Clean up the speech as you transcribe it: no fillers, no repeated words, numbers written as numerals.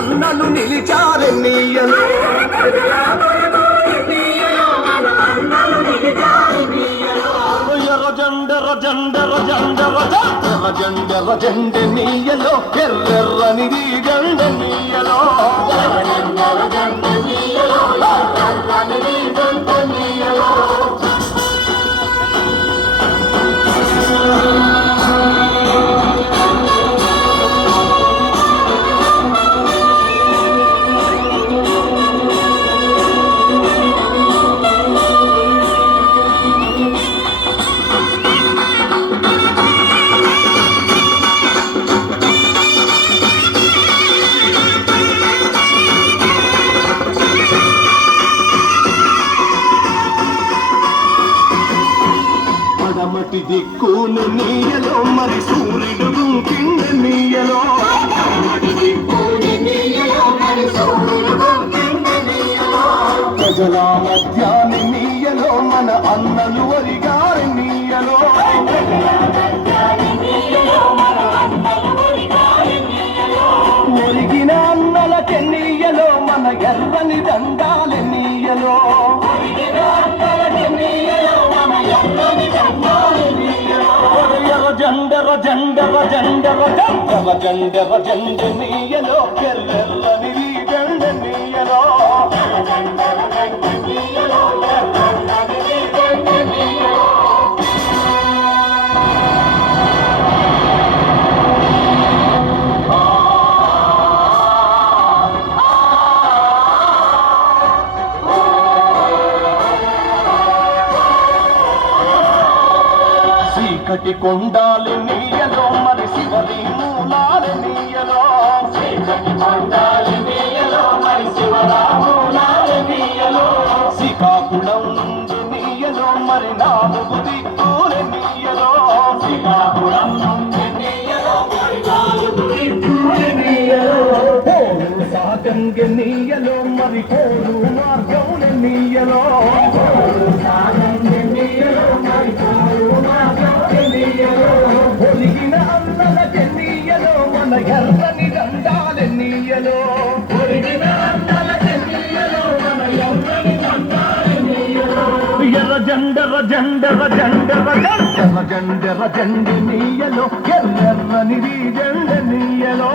అన్నలు నిలిచారెన్నీయలో జండ నీయలో ఎర్రెర్రనిది జండ నీయలో మటి దిక్కులు నీయలో మరి సూర్యుడు కింద నీయలో ప్రజల మధ్యాన్ని నీయలో మన అన్నలు వరిగారి నీయలో ఒరిగిన అన్నలకి నీయలో మన ఎర్రని దండాలి నీయలో జండ నీయలో ఎర్రెర్రనిది జండ నీయలో చీకటి కొండాలి నీయలో మరి శివరి మూలాలి నీయలో చీకటి కొండాలి నీయలో మరి శివరామూలాలి నీయలో శ్రీకాకుళం నుండి నీయలో మరి నాలుగు దిక్కులు నీయలో శ్రీకాకుళం నుండి నీయలో మరి నాలుగు దిక్కులు నీయలో పోలు సాగంగ నీయలో మరి పోలు మార్గం నీయలో ఒలిగిన అన్నల చెన్నీయలో మన ఎర్రని దండాలి నీయలో ఒలిగిన అన్నల చెన్నీయలో మన ఎర్రని దండాలి నీయలో జండ నీయలో ఎర్రెర్రనిది జండ నీయలో